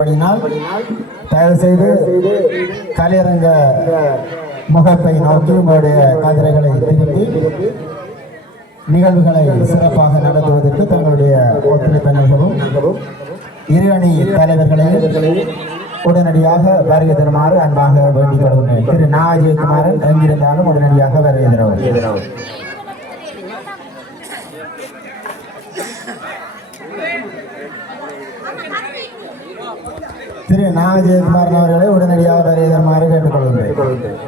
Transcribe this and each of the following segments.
தயவு செய்து கலையரங்க முகப்பை நோக்கி உங்களுடைய கதிரைகளை திருப்பி நிகழ்வுகளை சிறப்பாக நடத்துவதற்கு தங்களுடைய ஒத்துழைப்பை நல்கவும் இரு அணி தலைவர்களையும் உடனடியாக வருகை தருமாறு அன்பாக வேண்டிக் கொள்கிறேன். திரு நாஜயகுமாரன் எங்கிருந்தாலும் உடனடியாக வருகை தருவார். திரு நாகஜெயக்குமாரன் அவர்களை உடனடியாக வருகை தருமாறு கேட்டுக்கொள்கிறேன்.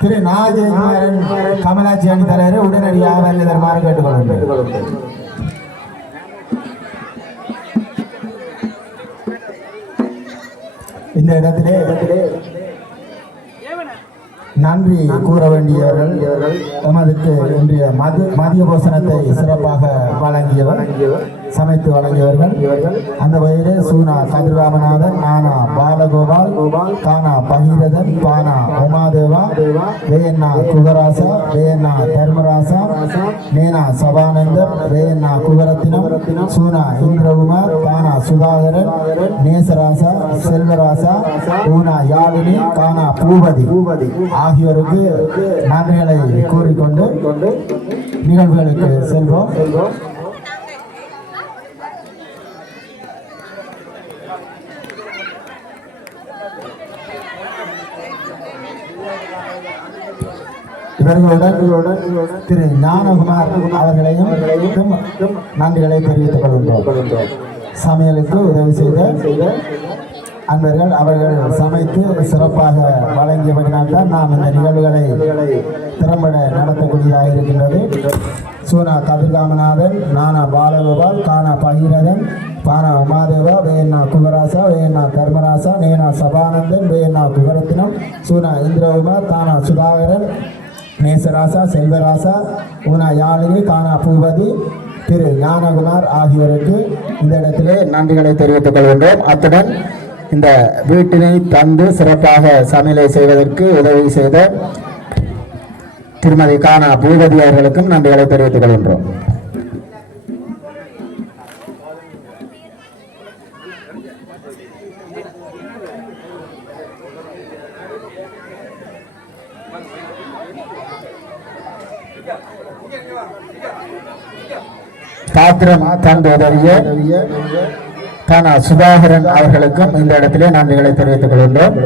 திரு நாகஜெயக்குமாரன் கமலாட்சி அணி தலைவர் உடனடியாக வருகை தருமாறு கேட்டுக்கொள்கிறேன். இந்த இடத்திலே நன்றி கூற வேண்டியவர்கள் எமதுக்கு இன்றைய மதிய போசனத்தை சிறப்பாக வழங்கியவர் சமைத்து வழங்கியவர்கள். அந்த வகையிலே சூனா கதிர்ராமநாதன், நானா பாலகோபால், கானா பகீரதன், பானா உமாதேவா, வேயண்ணா குகராசா, வேயண்ணா தர்மராசா, நேனா சபானந்தர், வேயண்ணா குகரத்தினம், சூனா இந்திரகுமார், கானா சுதாகரன், நேசராசா, செல்வராசா, ஊனா யாழினி, கானா பூபதி ஆகியோருக்கு நன்றிகளை கூறிக்கொண்டு நிகழ்வுகளுக்கு செல்வோம். இவர்களுடன் திரு ஞானகுமார் அவர்களையும் நன்றிகளை தெரிவித்துக் கொள்கின்றோம். சமையலுக்கு உதவி செய்த அன்பர்கள் அவர்கள் சமைத்து சிறப்பாக வழங்கியபடினால்தான் நாம் இந்த நிகழ்வுகளை திறம்பட நடத்தக்கூடியதாக இருக்கின்றது. சூனா கதிர்ராமநாதன், நானா பாலகோபால், கானா பகீரதன், பானா உமாதேவா, வேயண்ணா குகராசா, வேயண்ணா தர்மராசா, நேனா சபானந்தன், வேயண்ணா குகரத்தினம், சூனா இந்திரகுமார், கானா சுதாகரன், நேசராசா, செல்வராசா, ஊனா யாழினி, கானா பூபதி, திரு ஞானகுமார் ஆகியோருக்கு இந்த இடத்திலே நன்றிகளை தெரிவித்துக் கொள்கின்றோம். அத்துடன் இந்த வீட்டினை தந்து சிறப்பாக சமையலை செய்வதற்கு உதவி செய்த திருமதி கானா பூபதி அவர்களுக்கும் நன்றிகளை தெரிவித்துக் கொள்கின்றோம். பாத்திரம் தந்து உதவிய கானா சுதாகரன் அவர்களுக்கும் இந்த இடத்திலே நன்றிகளை தெரிவித்துக் கொள்கின்றோம்.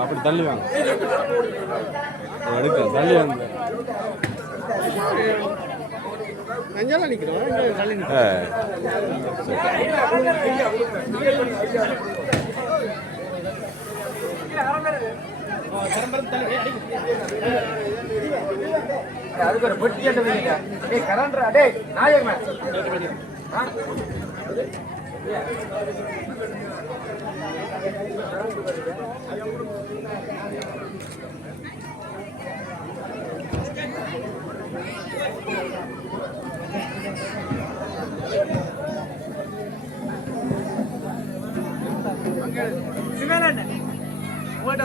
அப்படி தள்ளி வாங்க எடுக்க தள்ளி வாங்க அதுக்கு ஒரு பெட்டி கரண்டா டே நாயகமே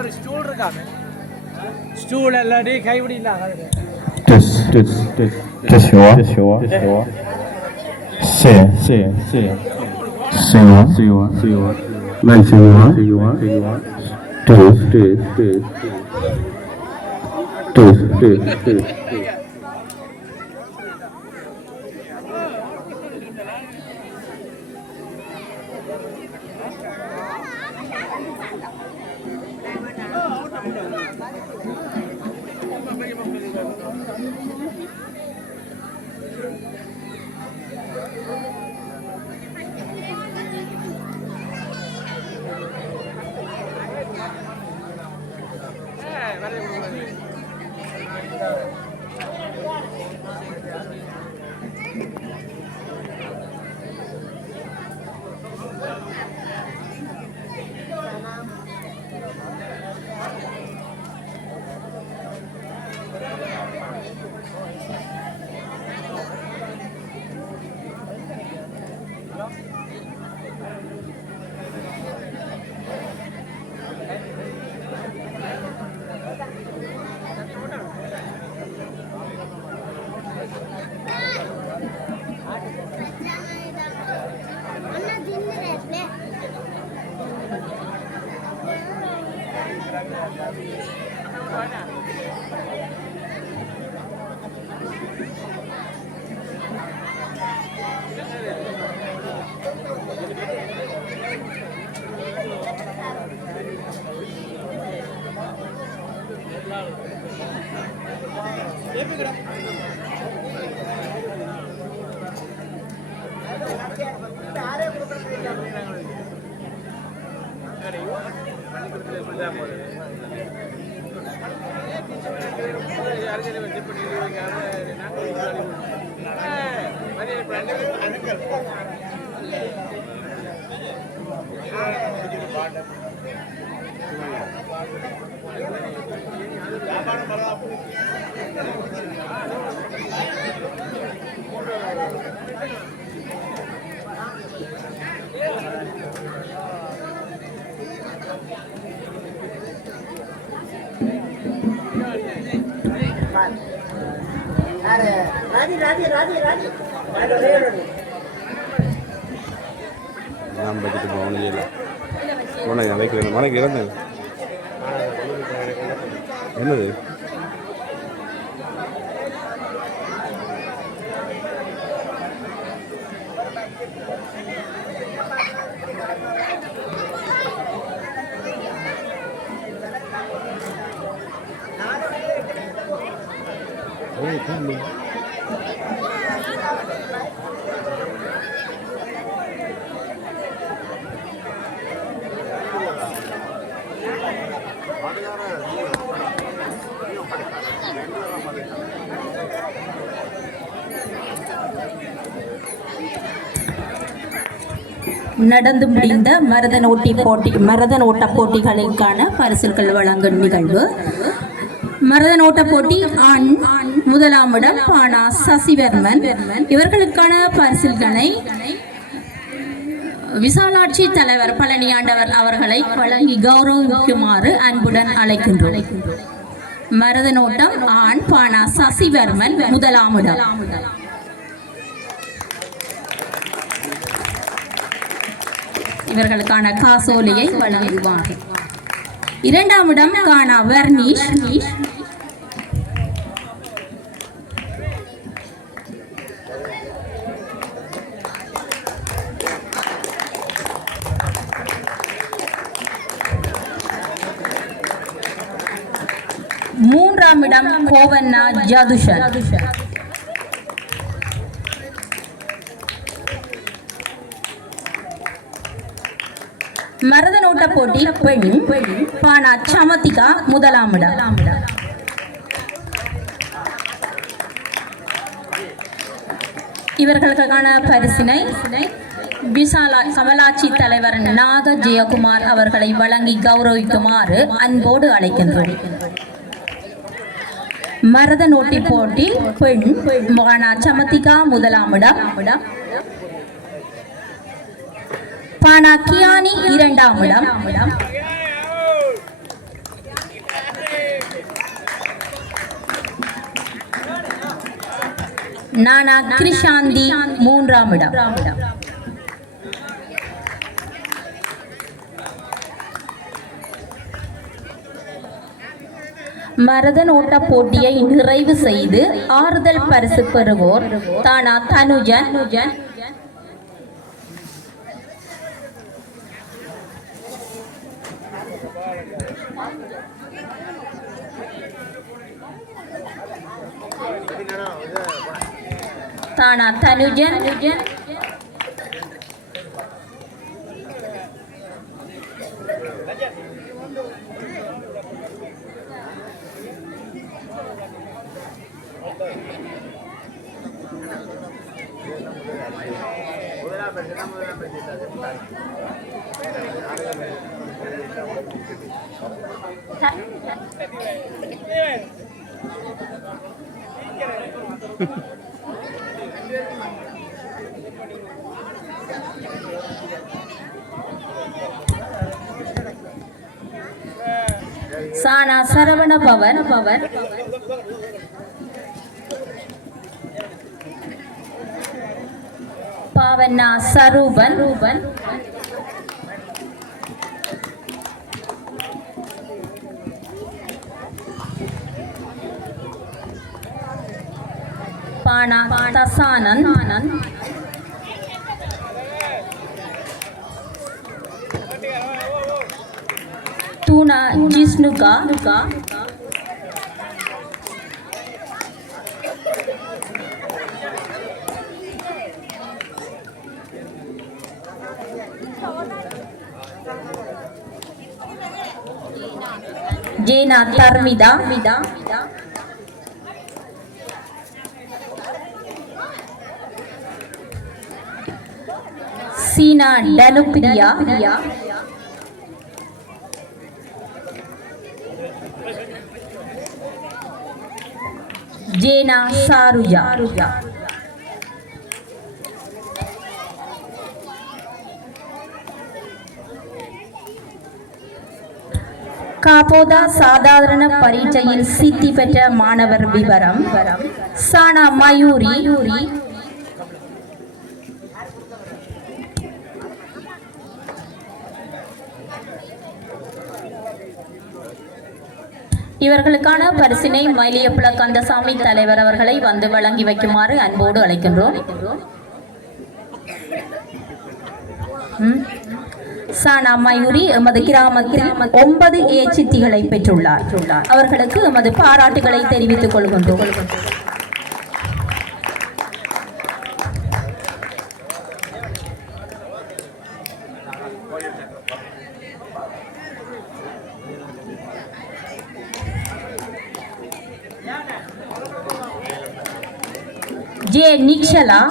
ஒரு ஸ்டூல் இருக்காங்க ஸ்டூல் எல்லாடி கைவிடி இல்ல நான் பக்கத்து போகணும் இல்லை போன வைக்கிறேன் மனைக்கு இறந்தேன் என்னது நடந்து முடிந்த மரதன் ஓட்ட போட்டிகளுக்கான பரிசுகள் வழங்கும் நிகழ்வு. மரதன் ஓட்ட போட்டி ஆண் முதலாம் இடம் பானா சசிவர்மன். இவர்களுக்கான பரிசுகளை விசாலாட்சி தலைவர் பழனியாண்டவர் அவர்களை வழங்கி கௌரவிக்குமாறு அன்புடன் அழைக்கின்றோம். மரதனோட்டம் ஆண் பானா சசிவர்மன் முதலாம் இடம். இவர்களுக்கான காசோலையை வழங்குவார்கள். இரண்டாம் இடம் கானா வர்ணீஷ். மூன்றாம் இடம் கோவண்ணா ஜதுஷன். மரதனோட்ட போட்டி பெண் பானா சமதிகா முதலாம் இடம். இவர்களுக்கான பரிசினை விசாலா கமலாட்சி தலைவர் நாக ஜெயக்குமார் அவர்களை வழங்கி கௌரவிக்குமாறு அன்போடு அழைக்கின்றோம். மரத நோட்டி போட்டி பெண் மகானா சமதிகா முதலாம் இடம். பானா கியானி இரண்டாம் இடம். நானா கிருஷாந்தி மூன்றாம் இடம். மரதன் ஓட்ட போட்டியை நிறைவு செய்து ஆறுதல் பரிசு பெறுவோர் தானா தனுஜன், தானா தனுஜன், சானா சரவண பவன், பாவண்ணா சரூபன், பானா தசானன், தூணா ஜிஸ்னுகா, ஜேனா தர்மிதா, சீனா டனுப்பிரியா, ஜேனா சாருஜா. காபோதா சாதாரண பரீட்சையில் சித்தி பெற்ற மாணவர் விவரம் சானா மயூரி, இவர்களுக்கான பரிசினை மயிலியப்புல கந்தசாமி தலைவர் அவர்களை வந்து வழங்கி வைக்குமாறு அன்போடு அழைக்கின்றோம். சானா மயூரி எமது கிராமத்தில் 9 ஏச்சித்திகளை பெற்றுள்ளார். அவர்களுக்கு எமது பாராட்டுகளை தெரிவித்துக் கொள்கின்றோம். ஜே நிக்ஷலா,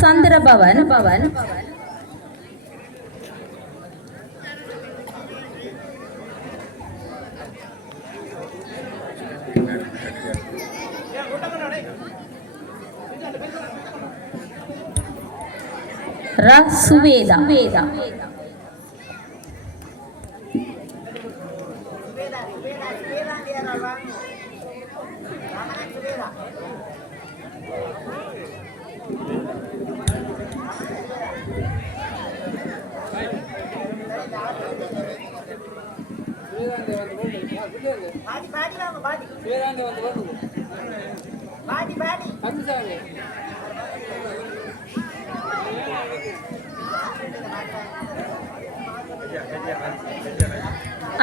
சந்திரபவன், சுவேதா,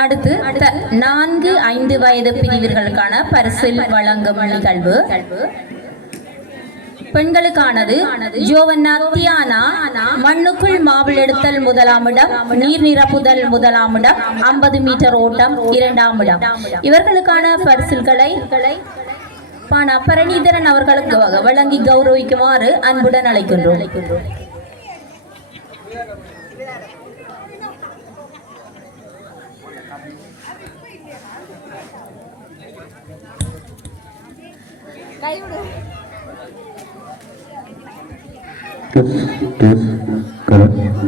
அடுத்து 4-5 வயது பிரிவிற்கான பரிசில் வழங்கும் நிகழ்வு. பெண்களுக்கானது ஜோவன்னா தியானா மண்ணுக்குள் மாவில் எடுத்தல் முதலாம் இடம், நீர் நிரப்புதல் முதலாம் இடம், 50 மீட்டர் ஓட்டம் இரண்டாம் இடம். இவர்களுக்கான பரிசில்களை பானா பரணிதரன் அவர்களுக்கு வழங்கி கௌரவிக்குமாறு அன்புடன் அழைக்கின்றோம்.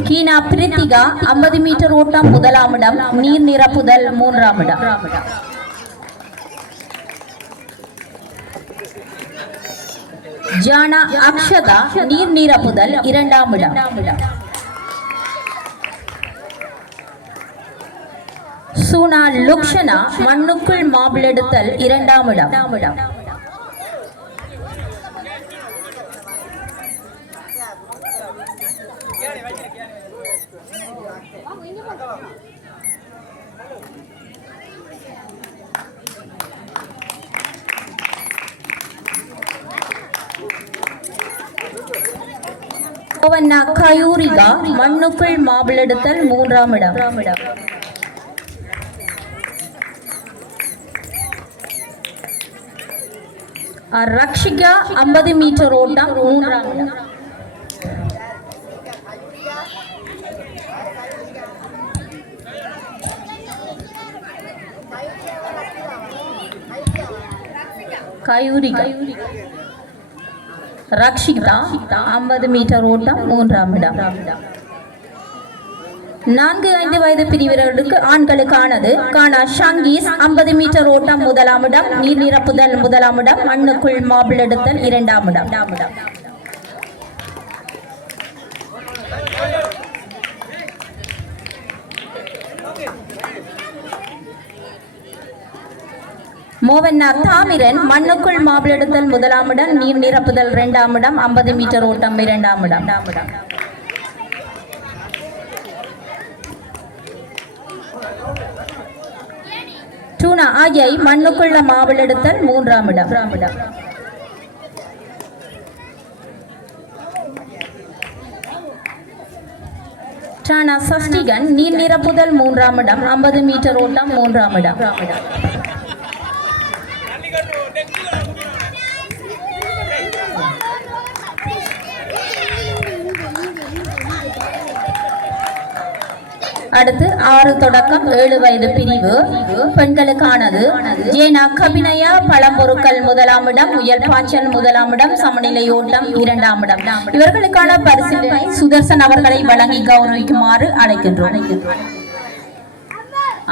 கீனா பிரித்திகா 50 மீட்டர் ஓட்டம் முதலாம் இடம், நீர் நிரப்புதல் மூன்றாம் இடம். ஜானா அக்ஷதா நீர் நிரப்புதல் இரண்டாம் இடம். சூனா லுக்ஷனா மண்ணுக்குள் மாபிள் எடுத்தல் இரண்டாம் இடம். கோவண்ணா கயூரிகா மண்ணுக்குள் மாபிள் எடுத்தல் மூன்றாம் இடம். ரக்ஷிகா 50 மீட்டர் ஓட்டம் மூன்றாம் இடம். கயூரிகா ரக்ஷிதா 50 மீட்டர் ஓட்டம் மூன்றாம் இடம். 4-5 வயது பிரிவினருக்கு ஆண்களுக்கானது கானா ஷங்கீஸ் 50 மீட்டர் ஓட்டம் முதலாம் இடம், நீர் நிரப்புதல் முதலாம் இடம், மண்ணுக்குள் மாபிள் எடுத்தல் இரண்டாம் இடம். மோவண்ணா தாமிரன் மண்ணுக்குள் மாபிள் எடுத்தல் முதலாம் இடம், நீர் நிரப்புதல் இரண்டாம் இடம், 50 மீட்டர் ஓட்டம் இரண்டாம் இடம். டூனா ஆகியை மண்ணுக்குள்ள மாபிள் எடுத்தல் மூன்றாம் இடம். டானா சஷ்டிகன் நீர் நிரப்புதல் மூன்றாம் இடம், 50 மீட்டர் ஓட்டம் மூன்றாம் இடம். அடுத்து 6 தொடக்கம் 7 வயது பிரிவு பெண்களுக்கானது ஜேனா கபினயா பழம்பொருட்கள் முதலாம் இடம், முயல் பாய்ச்சல் முதலாம் இடம், சமநிலை ஓட்டம் இரண்டாம் இடம். இவர்களுக்கான பரிசீலனை சுதர்சன் அவர்களை வழங்கி கௌரவிக்குமாறு அழைக்கின்றோம்.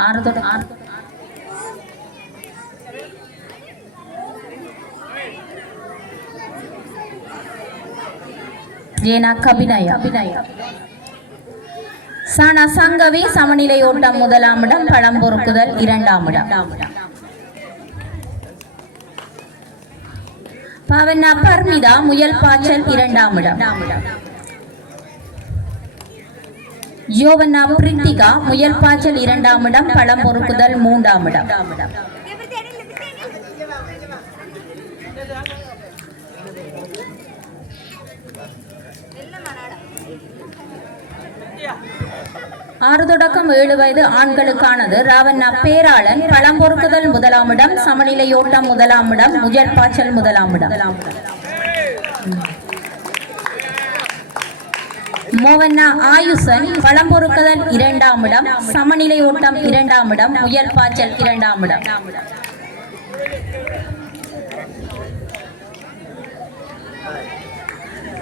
6 தொடக்கம் ஜேனா கபினயா சானா சங்கவி சமநிலை ஓட்டம் முதலாம் இடம், பழம் பொறுக்குதல் இரண்டாம் இடம். பாவண்ணா பர்மிதா முயல் பாய்ச்சல் இரண்டாம் இடம். யோவண்ணா பிரித்திகா முயல் பாய்ச்சல் இரண்டாம் இடம், பழம் பொறுக்குதல் மூன்றாம் இடம். ஆறு தொடக்கம் 7 வயது ஆண்களுக்கானது ராவண்ணா பேராளன் பழம்பொறுக்குதல் முதலாம் இடம், சமநிலை ஓட்டம் முதலாம் இடம், முயல் பாய்ச்சல் முதலாம் இடம். மோவண்ணா ஆயுசன் பழம்பொறுக்குதல் இரண்டாம் இடம், சமநிலை ஓட்டம் இரண்டாம் இடம், முயல் பாய்ச்சல் இரண்டாம் இடம்.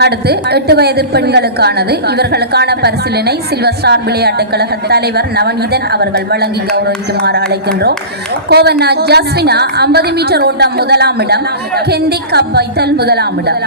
அடுத்து 8 வயது பெண்களுக்கானது இவர்களுக்கான பரிசீலனை சில்வர் ஸ்டார் விளையாட்டுக் கழக தலைவர் நவநீதன் அவர்கள் வழங்கி கௌரவிக்குமாறு அழைக்கின்றோம். கோவண்ணா ஜஸ்வினா 50 மீட்டர் ஓட்டம் முதலாம் இடம், கெந்தி கப் வைத்தல் முதலாம் இடம்.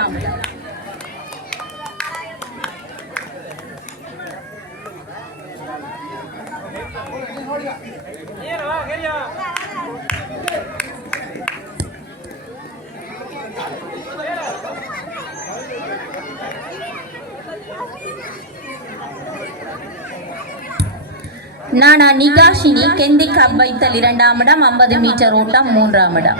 நானா நிகாஷினி கெந்தி கப் வைத்தல் 2ஆம் இடம் 50 மீட்டர் ஓட்டம் 3ஆம் இடம்.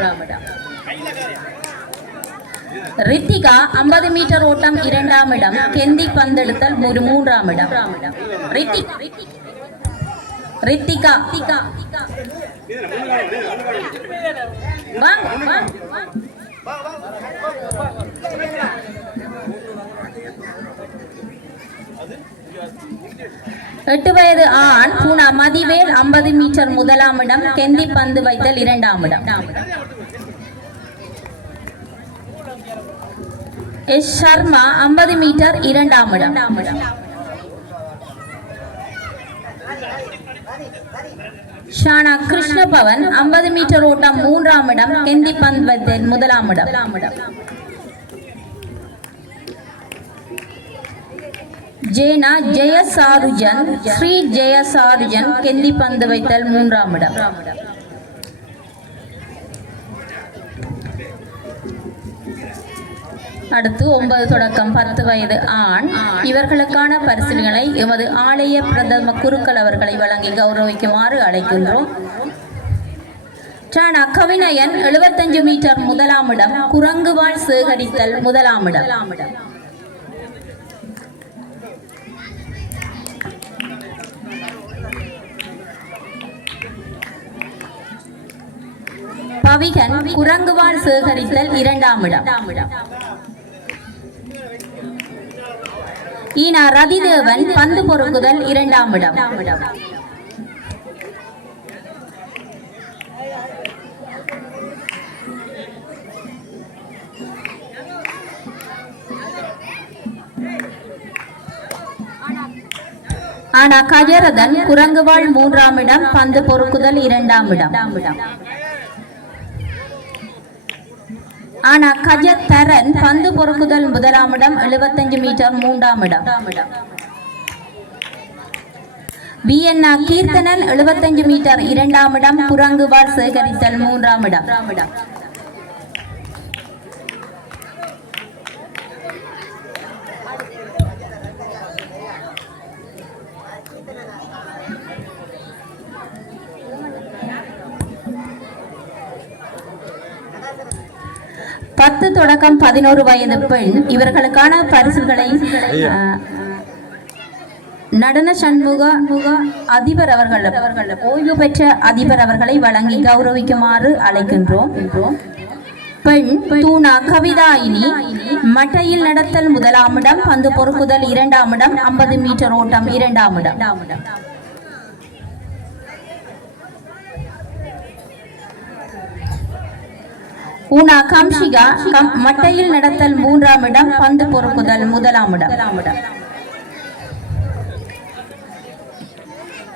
ரித்திகா 50 மீட்டர் ஓட்டம் 2ஆம் இடம் கெந்தி பந்தெடுத்தல் 3ஆம் இடம். ரித்திகா வாங்க. 8 வயது ஆண் பூனா மதிவேல் 50 மீட்டர் 1ஆம் இடம் கெந்தி பந்து வைத்தல் 2ஆம் இடம். எஸ் சர்மா 50 மீட்டர் 2ஆம் இடம். ஷானா கிருஷ்ணபவன் 50 மீட்டர் ஓட்டம் 3ஆம் இடம் கெந்தி பந்து வைத்தல் 1ஆம் இடம். ஜேனா ஜெயசாருஜன் ஸ்ரீ ஜெயசாருஜன் கெந்தி பந்து வைத்தல் 3ஆம் இடம். அடுத்து 9 தொடக்கம் 10 வயது ஆண் இவர்களுக்கான பரிசுகளை எமது ஆலய பிரதம குருக்கள் அவர்களை வழங்கி கௌரவிக்குமாறு அழைக்கின்றோம். டானா கவினயன் 75 மீட்டர் 1ஆம் இடம் குரங்குவாள் சேகரித்தல் 1ஆம் இடம். பவிகன் குரங்குவாள் சேகரித்தல் 2ஆம் இடம். ஈனா ரதிதேவன் பந்து பொறுக்குதல் 2ஆம் இடம். ஆனா கஜரதன் குரங்குவாள் 3ஆம் இடம் பந்து பொறுக்குதல் 2ஆம் இடம். ஆனா கஜத்தரன் பந்து பொறுக்குதல் 1ஆம் இடம் 75 மீட்டர் 3ஆம் இடம். வியன்னா கீர்த்தனன் 75 மீட்டர் 2ஆம் இடம் குரங்குவாள் சேகரித்தல் 3ஆம் இடம். பத்து தொடக்கம் 11 வயது பெண் இவர்களுக்கான பரிசுகளை நடன சண்முக அதிபர் அவர்கள் ஓய்வு பெற்ற அதிபர் அவர்களை வழங்கி கௌரவிக்குமாறு அழைக்கின்றோம். பெண் தூணா கவிதாயினி மட்டையில் நடத்தல் 1ஆம் இடம் பந்து பொறுக்குதல் 2ஆம் இடம் 50 மீட்டர் ஓட்டம் 2ஆம் இடம். ஊனா கம்ஷிகா மட்டையில் நடத்தல் 3ஆம் இடம் பந்து பொறுக்குதல் 1ஆம் இடம்.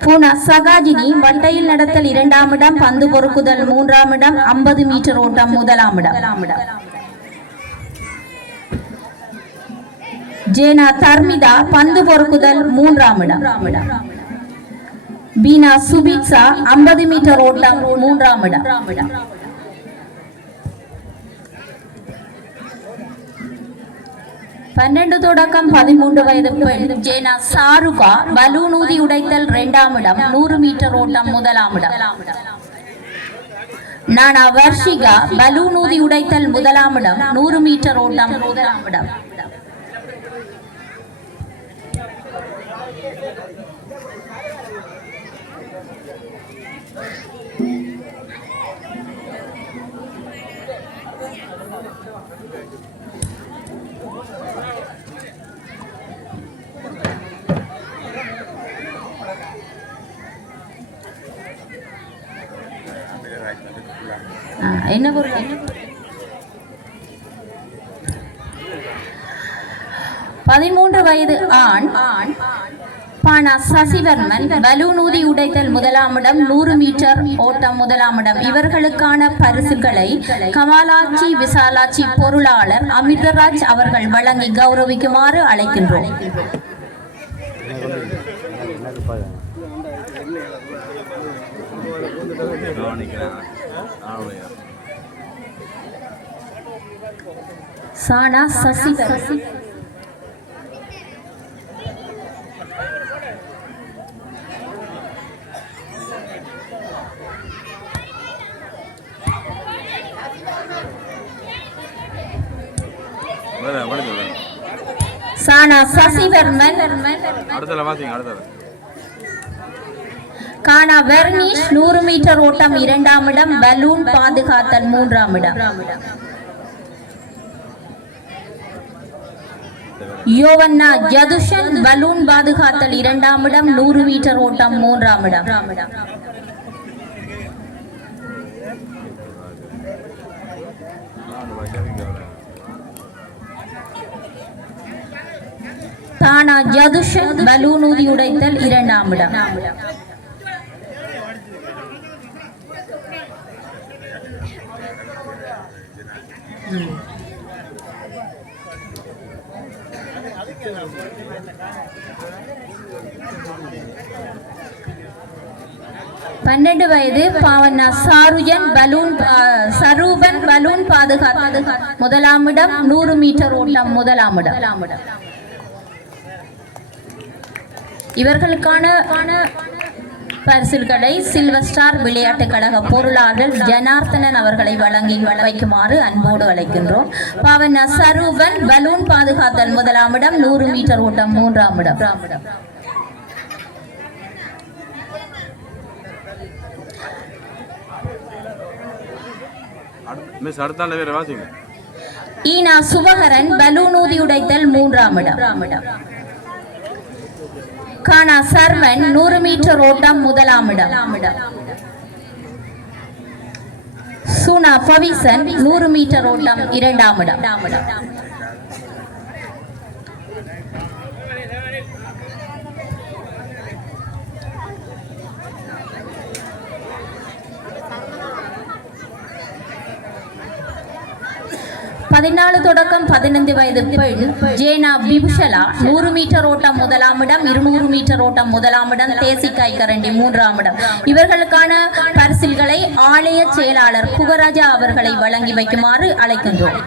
பூனா சகாஜினி மட்டையில் நடத்தல் 2ஆம் இடம் பந்து பொறுக்குதல் 3ஆம் இடம் 50 மீட்டர் ஓட்டம் 1ஆம் இடம். ஜேனா தர்மிதா பந்து பொறுக்குதல் 3ஆம் இடம். பீனா சுபிக்ஸா 50 மீட்டர் ஓட்டம் 3ஆம் இடம். பன்னெண்டு தொடக்கம் 13 வயது பெண் ஜேனா சாருகா பலூன் ஊதி உடைத்தல் 2ஆம் இடம் 100 மீட்டர் ஓட்டம் 1ஆம் இடம். நானா வர்ஷிகா பலூன் ஊதி உடைத்தல் 1ஆம் இடம் 100 மீட்டர் ஓட்டம் 1ஆம் இடம். என்ன பொருள் 13 வயது ஆண் பானா சசிவர்மன் பலூன் ஊதி உடைத்தல் 1ஆம் இடம் 100 மீட்டர் ஓட்டம் 1ஆம் இடம். இவர்களுக்கான பரிசுகளை கமாலாட்சி விசாலாட்சி பொருளாளர் அமிர்தராஜ் அவர்கள் வழங்கி கௌரவிக்குமாறு அழைக்கின்றோம். சானா சசிவர்மன் சானா சசிவர்மன் அடுத்தல வாசிங்க அடுத்தல கானா வெர்னிஷ் 100 மீட்டர் ஓட்டம் 2ஆம் இடம் பலூன் பாதுகாத்தல் 3ஆம் இடம் யோவன்னா ஜதுஷன் பலூன் பாதுகாத்தல் 2ஆம் இடம் 100 மீட்டர் ஓட்டம் 3ஆம் இடம் தானா ஜதுஷன் பலூன் ஊதி உடைத்தல் 2ஆம் இடம் பன்னெண்டு வயது பாவனா சாருஜன் சரூபன் பலூன் பாதுகாத்தது 1ஆம் இடம் 100 மீட்டர் ஓட்டம் 1ஆம் இடம் இவர்களுக்கான பரிசில்களை சில்வர் ஸ்டார் விளையாட்டுக் கழக பொருளாளர் ஜனார்த்தனன் அவர்களை வழங்கி வைக்குமாறு அன்போடு அழைக்கின்றோம். பாவனா சரூபன் பலூன் பாதுகாத்தல் 1ஆம் இடம் 100 மீட்டர் ஓட்டம் 3ஆம் இடம் ஈனா சுபகரன் பலூன் ஊதி உடைத்தல் 3ஆம் இடம் கானா சர்வன் 100 மீட்டர் ஓட்டம் 1ஆம் இடம் சுனா பவிசன் 100 மீட்டர் ஓட்டம் 2ஆம் இடம் 14 தொடக்கம் 15 வயது பெண் ஜேனா பிபுஷலா 100 மீட்டர் ஓட்டம் 1ஆம் இடம் 200 மீட்டர் ஓட்டம் 1ஆம் இடம் தேசிக்காய் கரண்டி 3ஆம் இடம் இவர்களுக்கான பரிசில்களை ஆலய செயலாளர் குகராஜா அவர்களை வழங்கி வைக்குமாறு அழைக்கின்றோம்.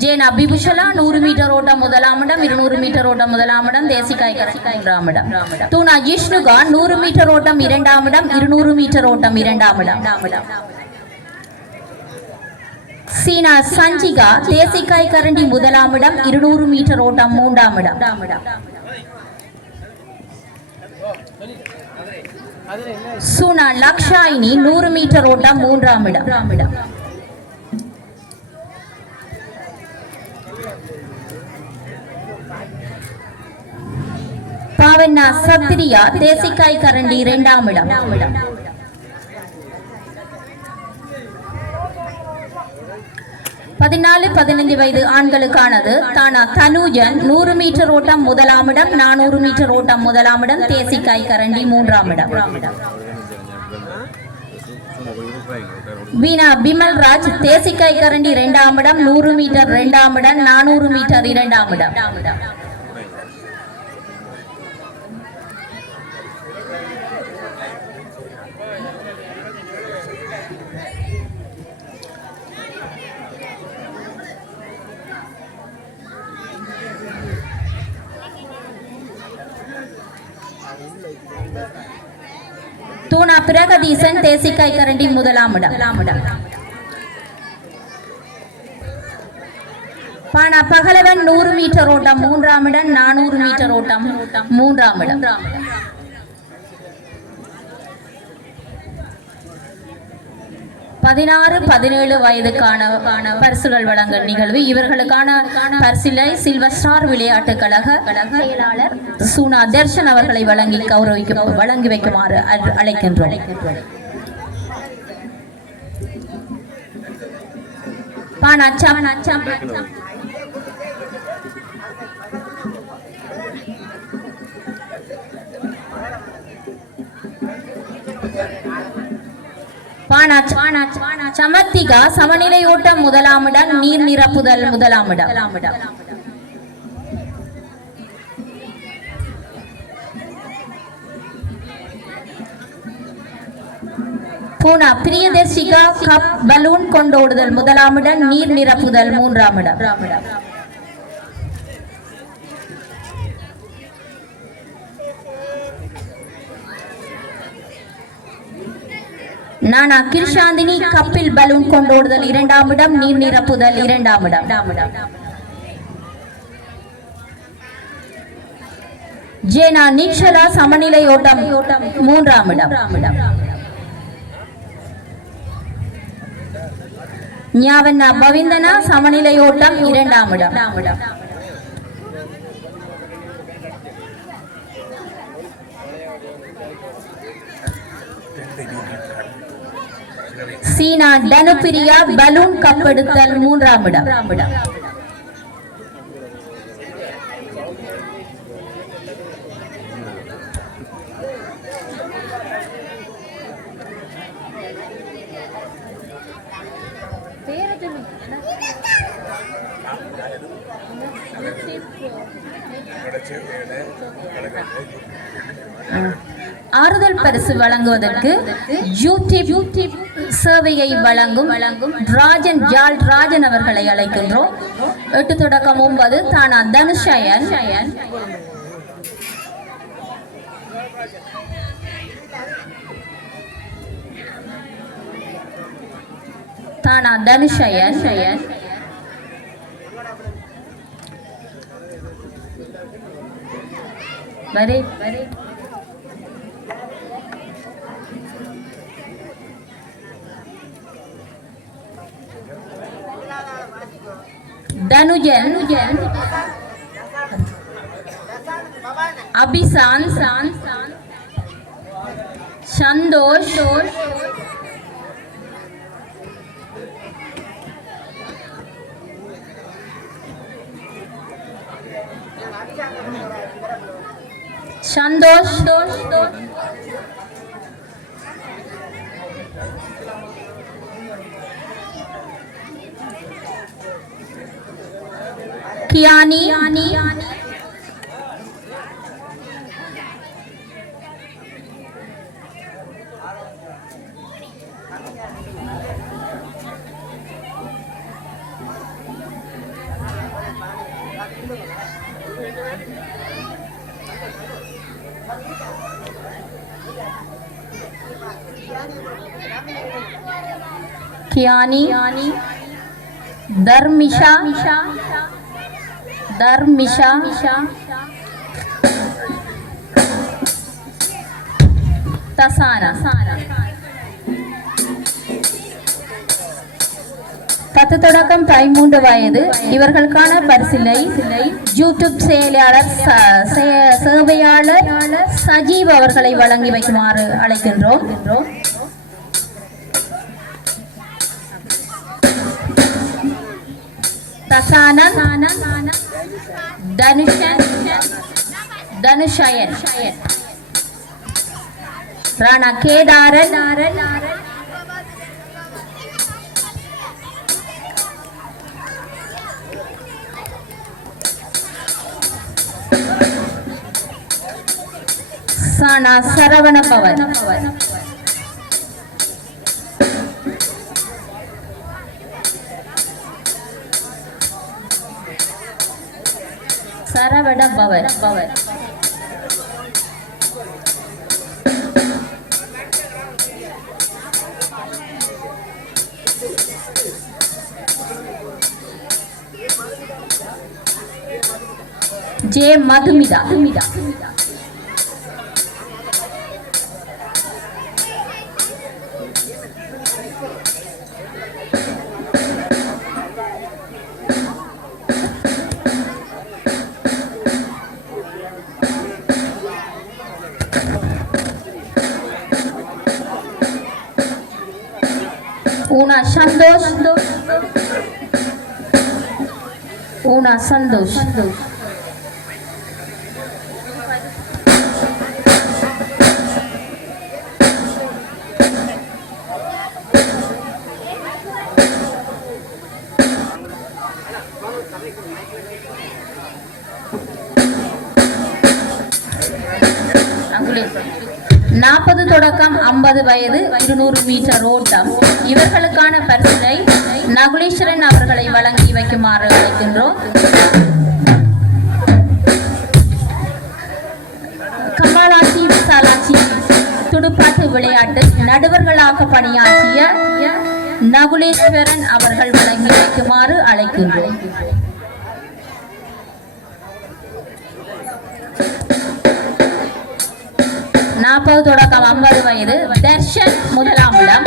ஜேனா பிபுஷலா 100 மீட்டர் ஓட்டம் 1ஆம் இடம் 200 மீட்டர் ஓட்டம் 1ஆம் இடம் தேசிக்காய் கரண்டி 3ஆம் இடம் தூனா ஜிஷ்ணுகா 100 மீட்டர் ஓட்டம் 2ஆம் இடம் 200 மீட்டர் ஓட்டம் 2ஆம் இடம் சீனா சஞ்சிகா தேசிக்காய் கரண்டி 1ஆம் இடம் 200 மீட்டர் ஓட்டம் 3ஆம் இடம் சுனா லக்ஷாயினி 100 மீட்டர் ஓட்டம் 3ஆம் இடம் பாவனா சத்ரியா தேசிக்காய் கரண்டி 2ஆம் இடம் 14-15 வயது ஆண்களுக்கானது தானா தனுஜன் 100 மீட்டர் ஓட்டம் 1ஆம் இடம் 400 மீட்டர் ஓட்டம் 1ஆம் இடம் தேசிக்காய் கரண்டி 3ஆம் இடம் வீணா பிமல்ராஜ் தேசிக்காய் கரண்டி 2ஆம் இடம் 100 மீட்டர் 2ஆம் இடம் 400 மீட்டர் 2ஆம் இடம் தூணா பிரகதீசன் தேசிக்காய் கரண்டி 1ஆம் இடம் பானா பகலவன் 100 மீட்டர் ஓட்டம் 3ஆம் இடம் 400 மீட்டர் ஓட்டம் 3ஆம் இடம் 16-17 வயதுக்கான பரிசுகள் வழங்கல் நிகழ்வு இவர்களுக்கான பரிசிலை சில்வர் ஸ்டார் விளையாட்டுக் கழக செயலாளர் சுனா தர்ஷன் அவர்களை வழங்கி வைக்குமாறு அழைக்கின்றோம். சமத்திகா சமநிலை ஓட்டம் 1ஆம் இடம் நீர் நிரப்புதல் 1ஆம் இடம் பூனா பிரியதர்ஷிகா கப் பலூன் கொண்டோடுதல் முதலாம் இடம், நீர் நிரப்புதல் மூன்றாம் இடம். நானா கிருஷாந்தினி கப்பில் பலூன் கொண்டோடுதல் இரண்டாம் இடம், நீர் நிரப்புதல் இரண்டாம் இடம். ஜேனா நிக்ஷலா சமநிலை ஓட்டம் மூன்றாம் இடம். ஞாவண்ணா பவிந்தனா சமநிலை ஓட்டம் இரண்டாம் இடம். சீனா டனுபிரியா பலூன் கப்பெடுத்தல் மூன்றாம் இடம். ஆறுதல் பரிசு வழங்குவதற்கு யூடியூப் சேவையை வழங்கும் ராஜன் அவர்களை அழைக்கின்றோம். 8 தொடக்கம் 9 தானா தனுஷயன், தானா தனுஷயன், வரே தனுஜன், அபிசான், சந்தோஷ், கியானி, தர்மிஷா, தசானா. 10 தொடக்கம் 13 வயது இவர்களுக்கான பரிசிலை யூடியூப் சேவையாளர் சஜீவ் அவர்களை வழங்கி வைக்குமாறு அழைக்கின்றோம். தசானன், தனுஷயன், ராணா கேதாரன், சானா சரவண பவன், சரவண பவன், ஜே மதுமிதா, ஊனா சந்தோஷ், 40 தொடக்கம் 50 வயது 200 மீட்டர் ஓட்டம். இவர்களுக்கான பரிசினை நகுலேஸ்வரன் அவர்களை வழங்கி வைக்குமாறு அழைக்கின்றோம். கமலாட்சி விசாலாட்சி துடுப்பாட்டு விளையாட்டு நடுவர்களாக பணியாற்றிய நகுலேஸ்வரன் அவர்கள் வழங்கி வைக்குமாறு அழைக்கின்றோம். நாற்பது தொடக்கம் 50 வயது தர்ஷன் முதலாம் இடம்.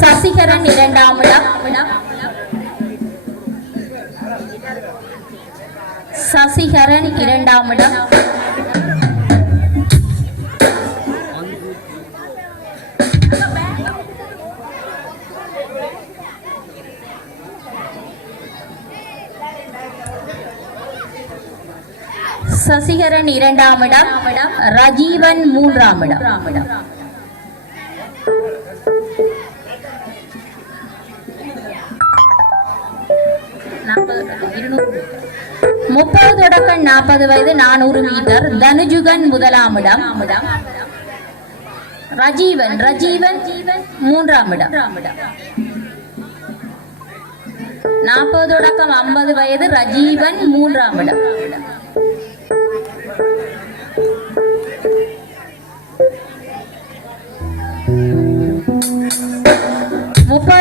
சசிகரன் இரண்டாம் இடம். சசிகரன் இரண்டாம் இடம். சசிகரன் இரண்டாம் இடம். ரஜீவன் மூன்றாம் இடம். 30 தொடக்கம் 40 வயது 400 மீட்டர் தனுஜுகன் முதலாம் இடம். ரஜீவன் மூன்றாம் இடம். 40 தொடக்கம் 50 வயது ரஜீவன் மூன்றாம் இடம்.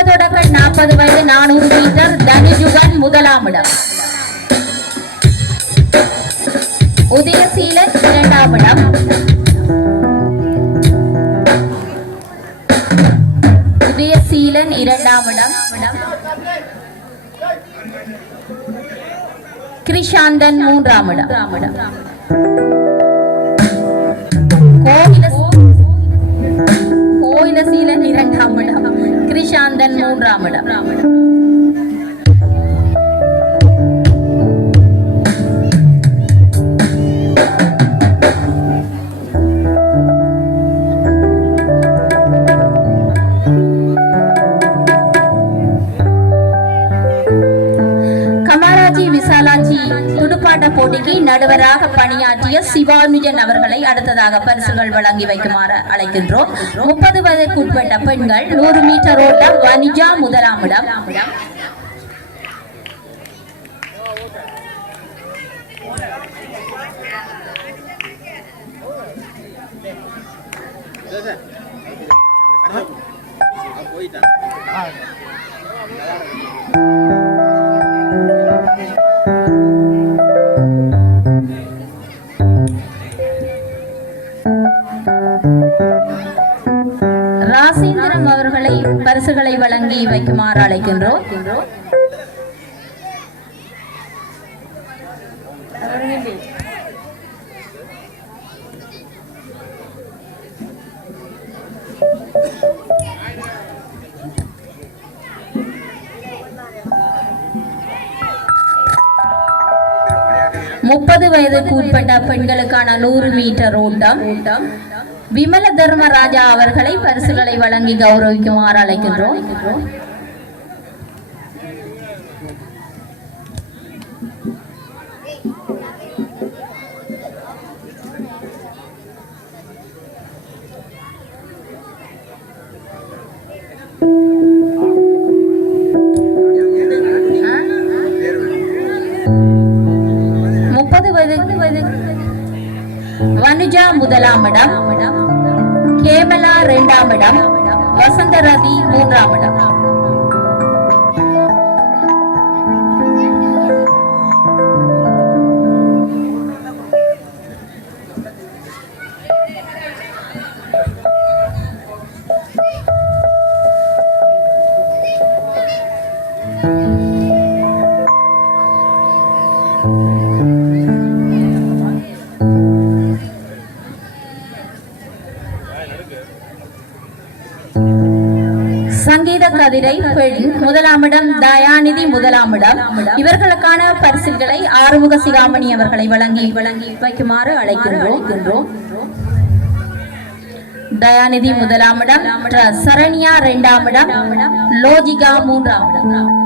தொடக்கம் 40 வயது 400 மீட்டர் தனுஜுகன் முதலாம் இடம். உதயசீலன் இரண்டாம் இடம். உதயசீலன் இரண்டாம் இடம். கிருஷாந்தன் மூன்றாம் இடம். கோயிலசீலன் இரண்டாம் இடம். கிருஷாந்தன் மூன்றாம் இடம். துடுப்பாட்ட போட்டிக்கு நடுவராக பணியாற்றிய சிவானுஜன் அவர்களை அடுத்ததாக பரிசுகள் வழங்கி வைக்குமாறு அழைக்கின்றோம். 30 வயதிற்கு உட்பட்ட பெண்கள் 100 மீட்டர் ஓட்டம் வனிஜா முதலாம் இடம். ராசேந்திரம் அவர்களை பரிசுகளை வழங்கி வைக்குமாறு அழைக்கின்றோம். முப்பது வயதுக்கு உட்பட்ட பெண்களுக்கான 100 மீட்டர் ஓட்டம் விமல தர்மராஜா அவர்களை பரிசுகளை வழங்கி கௌரவிக்குமாறு அழைக்கின்றோம். வனுஜா முதலாம் இடம். கேமலா இரண்டாம் இடம். வசந்தரதி மூன்றாம் இடம். கதிரை பெண் முதலாம் இடம் தயாநிதி முதலாம் இடம். இவர்களுக்கான பரிசுகளை ஆறுமுக சிகாமணி அவர்களை வழங்கி வைக்குமாறு அழைக்கின்றோம். தயாநிதி முதலாம் இடம், சரண்யா இரண்டாம் இடம், லோஜிகா மூன்றாம் இடம்.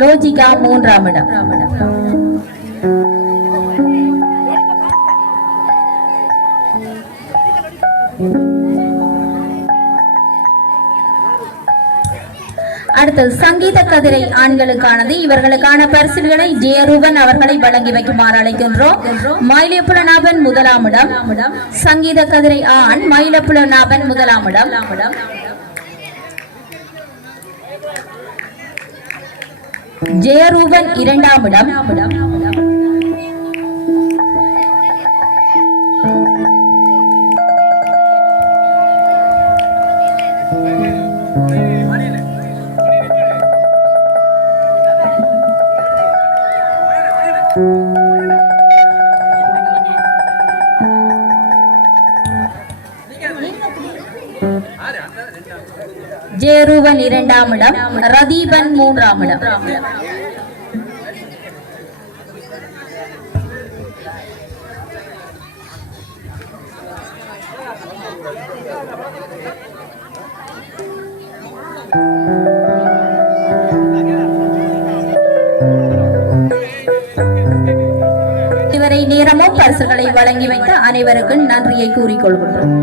லோஜிகா மூன்றாம் இடம். அடுத்தது சங்கீத கதிரை ஆண்களுக்கானது. இவர்களுக்கான பரிசுகளை ஜெயரூபன் அவர்களை வழங்கி வைக்குமாறு அழைக்கின்றோம். மயிலப்புலநாபன் முதலாம் இடம். சங்கீத கதிரை ஆண் மயிலப்புலநாபன் முதலாம் இடம். ஜெயரூபன் இரண்டாம் இடம். ஜெயரூபன் இரண்டாம் இடம், ரதீபன் மூன்றாம் இடம். இதுவரை நேரமும் பரிசுகளை வழங்கி வைத்த அனைவருக்கும் நன்றியை கூறிக்கொள்கின்றோம்.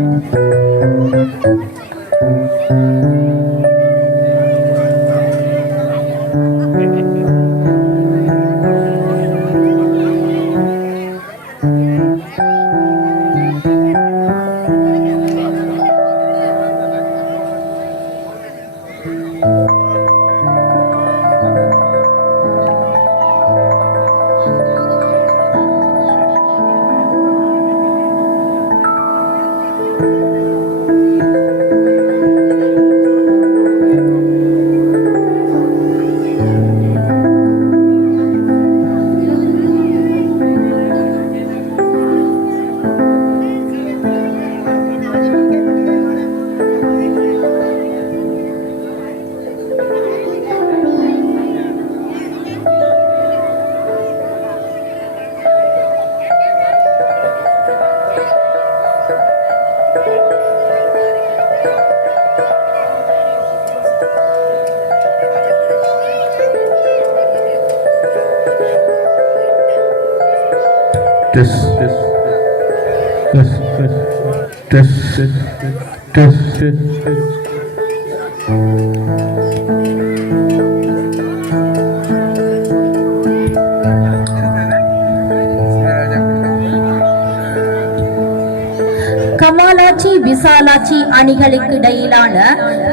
கமாலாட்சி விசாலாட்சி அணிகளுக்கு இடையிலான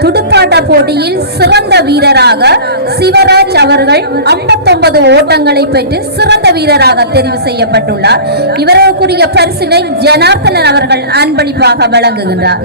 துடுப்பாட்ட போட்டியில் சிறந்த வீரராக சிவராஜ் அவர்கள் 59 ஓட்டங்களை பெற்று சிறந்த வீரராக தெரிவு செய்யப்பட்டுள்ளார். இவருக்குரிய பரிசினை ஜனார்த்தனன் அவர்கள் அன்பளிப்பாக வழங்குகின்றார்.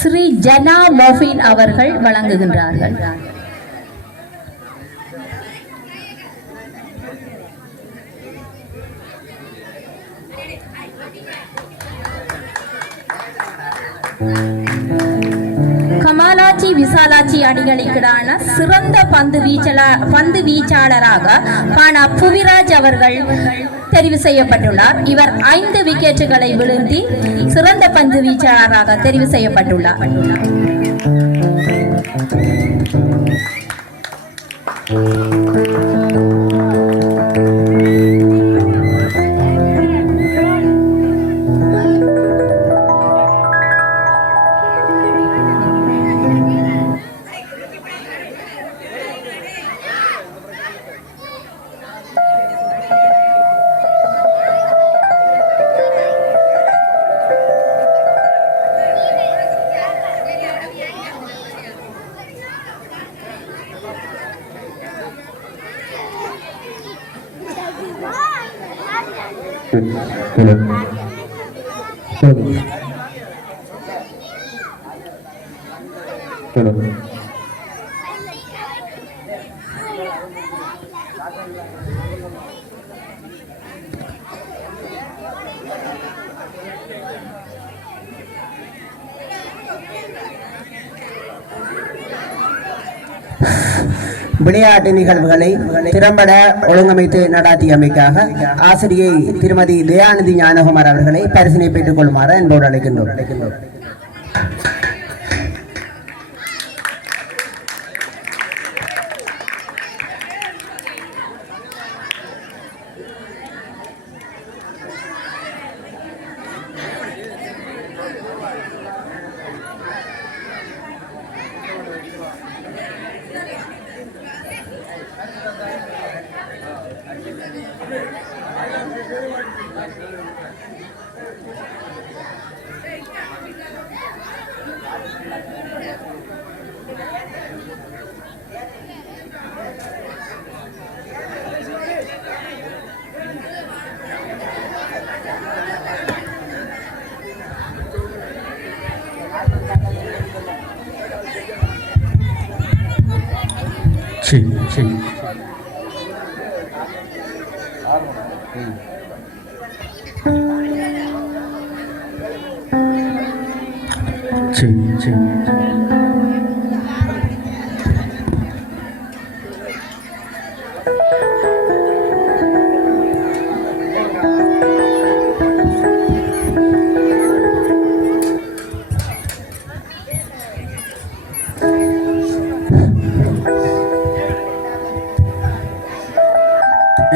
ஸ்ரீ ஜனா மோஃபின் அவர்கள் வழங்குகின்றார்கள். கமாலாட்சி விசாலாட்சி அணிகளுக்கான சிறந்த பந்து வீச்சாளராக பானா புவிராஜ் அவர்கள் தெரிவு செய்யப்பட்டுள்ளார். இவர் 5 விக்கெட்டுகளை வீழ்த்தி சிறந்த பந்து வீச்சாளராக தெரிவு செய்யப்பட்டுள்ளார். விளையாட்டு நிகழ்வுகளை திறம்பட ஒழுங்கமைத்து நடாத்தியமைக்காக ஆசிரியை திருமதி தயாநிதி ஞானகுமார் அவர்களை பரிசினை பெற்றுக் கொள்ளுமாறு அன்போடு அழைக்கின்றோம்.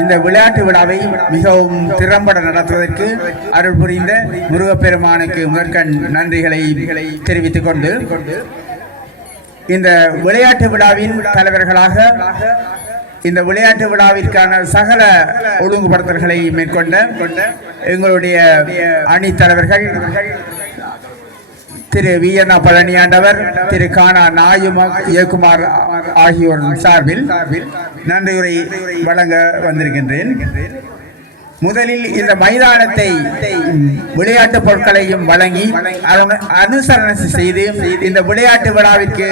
இந்த விளையாட்டு விழாவை மிகவும் திறம்பட நடத்துவதற்கு அருள் புரிந்த முருகப்பெருமானுக்கு முதற்கண் நன்றிகளை தெரிவித்துக் கொண்டு இந்த விளையாட்டு விழாவின் தலைவர்களாக இந்த விளையாட்டு விழாவிற்கான சகல ஒழுங்குபடுத்தல்களை மேற்கொண்ட எங்களுடைய அணி தலைவர்கள் திரு வியன்னா பழனியாண்டவர், திரு கானா இயக்குமார் ஆகியோர் சார்பில் நன்றியுரை வழங்க வந்திருக்கின்றேன். முதலில் இந்த மைதானத்தை விளையாட்டு பொருட்களையும் வழங்கி அனுசரணை செய்து இந்த விளையாட்டு விழாவிற்கு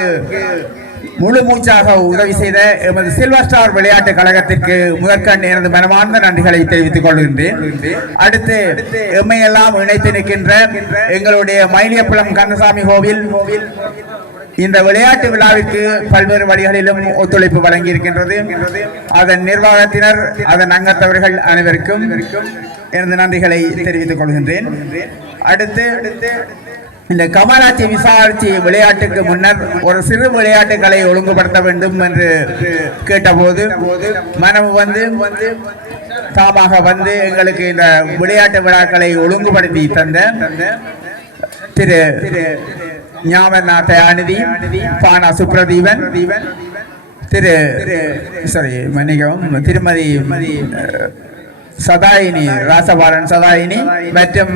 முழு மூச்சாக உதவி செய்த எமது சில்வர் ஸ்டார் விளையாட்டு கழகத்திற்கு முதற்கண் எனது மனமார்ந்த நன்றிகளை தெரிவித்துக் கொள்கின்றேன். அடுத்து எம்மையெல்லாம் இணைத்து நிற்கின்ற எங்களுடைய மயிலியப்புலம் கந்தசாமி கோவில் இந்த விளையாட்டு விழாவிற்கு பல்வேறு வழிகளிலும் ஒத்துழைப்பு வழங்கி இருக்கின்றது. அதன் நிர்வாகத்தினர், அதன் அங்கத்தவர்கள் அனைவருக்கும் எனது நன்றிகளை தெரிவித்துக் கொள்கின்றேன். அடுத்து இந்த கமராட்சி விசாரிச்சி விளையாட்டுக்கு முன்னர் ஒரு சிறு விளையாட்டுகளை ஒழுங்குபடுத்த வேண்டும் என்று கேட்டபோது மனமு வந்து தாமாக வந்து எங்களுக்கு இந்த விளையாட்டு விழாக்களை ஒழுங்குபடுத்தி தந்த திரு ஞாபகநாத அநிதி, பானா சுப்ரதீவன், திருமதி சதாயினி, ராசபாலன் சதாயினி மற்றும்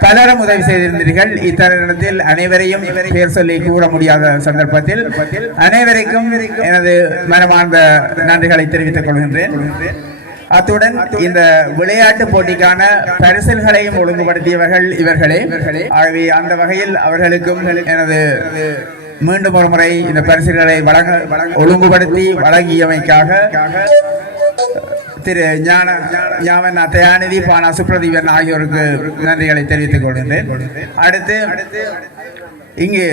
பலரும் உதவி செய்திருந்தீர்கள். இத்தருணத்தில் அனைவரையும் பெயர் சொல்லி கூற முடியாத சந்தர்ப்பத்தில் அனைவருக்கும் எனது மனமார்ந்த நன்றிகளை தெரிவித்துக் கொள்கின்றேன். அத்துடன் இந்த விளையாட்டு போட்டிக்கான பரிசல்களையும் ஒழுங்குபடுத்தியவர்கள் இவர்களே. ஆகவே அந்த வகையில் அவர்களுக்கும் எனது மீண்டும் ஒரு முறை இந்த பரிசுகளை ஒழுங்குபடுத்தி வழங்கியமைக்காக திரு ஞாபகநாத அநிதி, பானா சுப்ரதீவன் ஆகியோருக்கு நன்றிகளை தெரிவித்துக் கொள்கின்றேன். அடுத்து இங்கு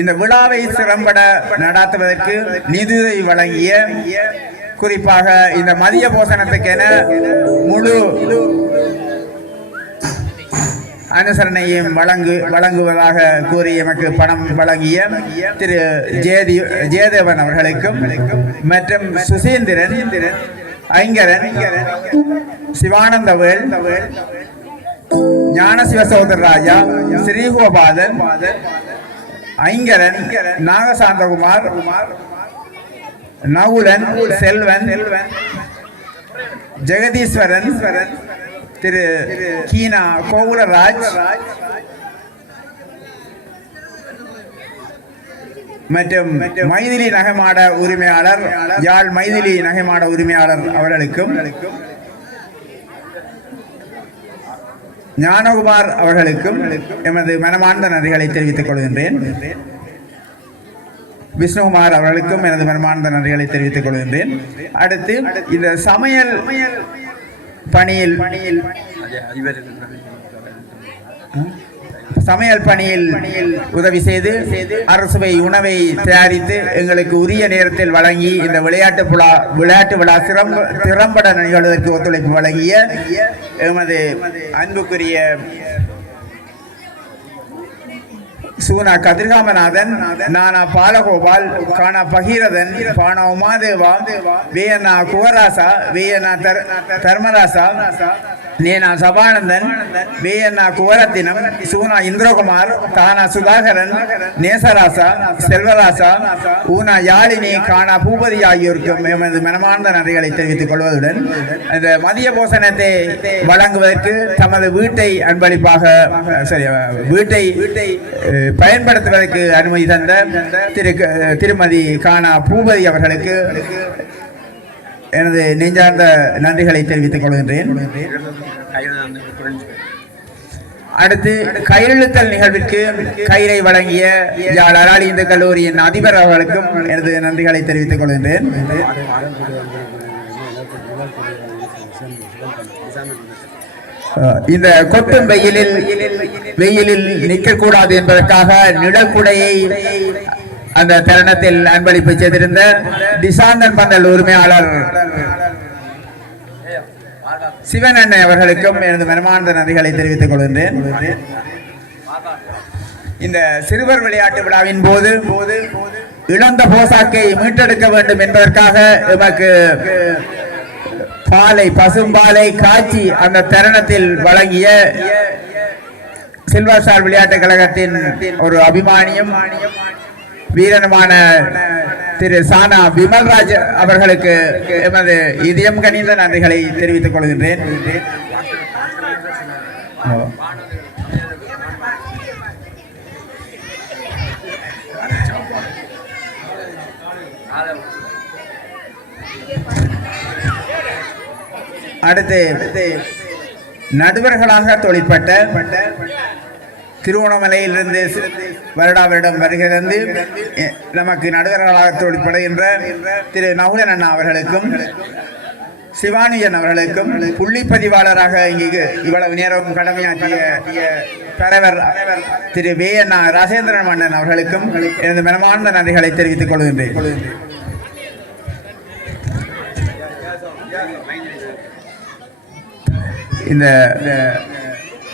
இந்த விழாவை சிறம்பட நடாத்துவதற்கு நிதியுதவி வழங்கிய, குறிப்பாக இந்த மதிய போசனத்துக்கென முழு அனுசரணையும் வழங்குவதாக கூறி எமக்கு பணம் வழங்கிய திரு ஜெயதேவன் அவர்களுக்கும் மற்றும் சுசீந்திரன், ஐங்கரன், சிவானந்தவேல், ஞானசிவ சோதரராஜா, ஸ்ரீகோபாலன், ஐங்கரன், நாகசாந்தகுமார், நவுலன், செல்வன், ஜெகதீஸ்வரன், திரு கீனா கோகுலராஜ் மற்றும் மைதிலி நகைமாட உரிமையாளர், யாழ் மைதிலி நகைமாட உரிமையாளர் அவர்களுக்கும் ஞானகுமார் அவர்களுக்கும் எமது மனமார்ந்த நன்றிகளை தெரிவித்துக் கொள்கின்றேன். விஷ்ணுகுமார் அவர்களுக்கும் எனது மனமார்ந்த நன்றிகளை தெரிவித்துக் கொள்கின்றேன். அடுத்து இந்த சமையல் பணியில் உதவி செய்து அரசுவை உணவை தயாரித்து எங்களுக்கு உரிய நேரத்தில் வழங்கி இந்த விளையாட்டு விழா திறம்பட நிகழ்வதற்கு ஒத்துழைப்பு வழங்கிய எமது அன்புக்குரிய சூனா கதிர்காமநாதன், நானா பாலகோபால், கானா பகீரதன், பானா உமாதேவா, வேயண்ணா குவராசா, வேயண்ணா தர்மராசா, நேனா சபானந்தன், வேயண்ணா குவரத்தினம், சூனா இந்திரகுமார், தானா சுதாகரன், நேசராசா, செல்வராசா, ஊனா யாழினி, கானா பூபதி ஆகியோருக்கும் எமது மனமார்ந்த நன்றிகளை தெரிவித்துக் கொள்வதுடன் இந்த மதிய போசனத்தை வழங்குவதற்கு தமது வீட்டை அன்பளிப்பாக வீட்டை பயன்படுத்துவதற்கு அனுமதி தந்த திருமதி கானா பூபதி அவர்களுக்கு எனது நெஞ்சார்ந்த நன்றிகளை தெரிவித்துக் கொள்கின்றேன். அடுத்து கையெழுத்தல் நிகழ்விற்கு கயிறை வழங்கிய யாழ் அராலி இந்து கல்லூரியின் அதிபர் அவர்களுக்கும் எனது நன்றிகளை தெரிவித்துக் கொள்கின்றேன். இந்த கொட்டும் வெயிலில் நிற்கக்கூடாது என்பதற்காக நிழற்குடையை அந்த தருணத்தில் அன்பளிப்பு செய்திருந்த டிசாந்தன் பந்தல் உரிமையாளர் சிவன் அண்ணன் அவர்களுக்கும் எனது மனமார்ந்த நன்றிகளை தெரிவித்துக் கொள்கின்றேன். இந்த சிறுவர் விளையாட்டு விழாவின் போது இழந்த போசாக்கை மீட்டெடுக்க வேண்டும் என்பதற்காக எமக்கு பசும்பாலை காட்சி அந்த தருணத்தில் வழங்கிய சில்வர் ஸ்டார் விளையாட்டுக் கழகத்தின் ஒரு அபிமானியும் வீரனுமான திரு சானா விமல்ராஜ் அவர்களுக்கு எமது இதயம் கனிந்த நன்றிகளை தெரிவித்துக் கொள்கின்றேன். அடுத்து நடுவர்களாக தொழிற்பட்ட திருவோணமலையிலிருந்து வருடா வருடம் வருகிறது நமக்கு நடுவர்களாக தொழிற்படுகின்ற திரு நகுலன் அண்ணா அவர்களுக்கும் சிவானியன் அவர்களுக்கும் புள்ளிப்பதிவாளராக இங்கு இவ்வளவு நேரம் கடமையாற்றிய தலைவர் திரு வே அண்ணா ராஜேந்திரன் மன்னன் அவர்களுக்கும் எனது மனமார்ந்த நன்றிகளை தெரிவித்துக் கொள்கின்றேன். இந்த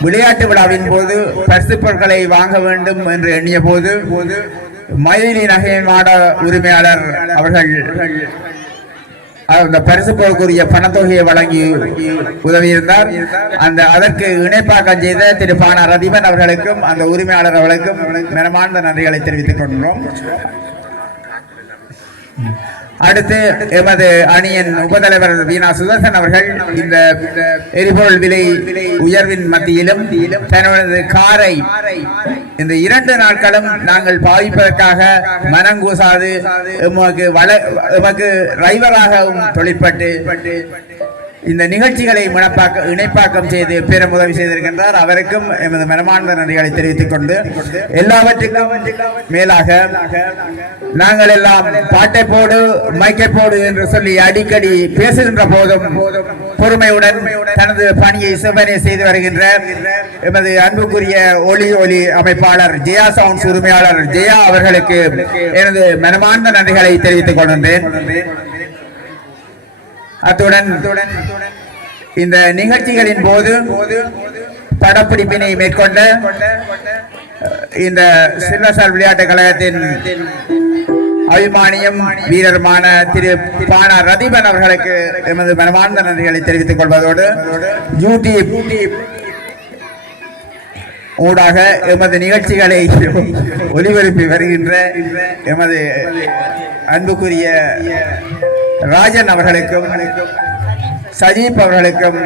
விளையாட்டு விழாவின் போது பரிசு பொருட்களை வாங்க வேண்டும் என்று எண்ணிய போது மைதிலி நகை மாட உரிமையாளர் அவர்கள் அந்த பரிசு பொருளுக்குரிய பணத்தொகையை வழங்கி உதவியிருந்தார். அதற்கு இணைப்பாக்கம் செய்த திரு பானா ரதிபன் அவர்களுக்கும் அந்த உரிமையாளர் அவர்களுக்கும் மனமார்ந்த நன்றிகளை தெரிவித்துக் கொள்கிறோம். அடுத்து எமது அணியின் உபதலைவர் வீணா சுதர்சன் அவர்கள் இந்த எரிபொருள் விலை உயர்வின் மத்தியிலும் தனது காரை இந்த 2 நாட்களும் நாங்கள் பாவிப்பதற்காக மனங்கூசாது எமக்கு டிரைவராகவும் தொழிற்பட்டு இந்த நிகழ்ச்சிகளை இணைப்பாக்கம் செய்து பெரும் உதவி செய்திருக்கின்றார். அவருக்கும் எமது மனமார்ந்த நன்றிகளை தெரிவித்துக் கொண்டு எல்லாவற்றுக்கும் மேலாக நாங்கள் எல்லாம் பாட்டை போடு மைக்கை போடு என்று சொல்லி அடிக்கடி பேசுகின்ற போதும் பொறுமையுடன் தனது பணியை செவ்வனே செய்து வருகின்ற எமது அன்புக்குரிய ஒலி அமைப்பாளர் ஜெயா சவுண்ட்ஸ் உரிமையாளர் ஜெயா அவர்களுக்கு எனது மனமார்ந்த நன்றிகளை தெரிவித்துக் கொள்கின்றேன். அத்துடன் இந்த நிகழ்ச்சிகளின் போது படப்பிடிப்பினை மேற்கொண்ட இந்த சில்வர் விளையாட்டுக் கழகத்தின் அபிமானியும் வீரருமான திரு பானா ரதிபன் அவர்களுக்கு எமது மனமார்ந்த நன்றிகளை தெரிவித்துக் கொள்வதோடு யூடியூப் ஊடாக எமது நிகழ்ச்சிகளை ஒளிபரப்பி வருகின்ற எமது அன்புக்குரிய ராஜன் அவர்களுக்கும் சஜீப் அவர்களுக்கும்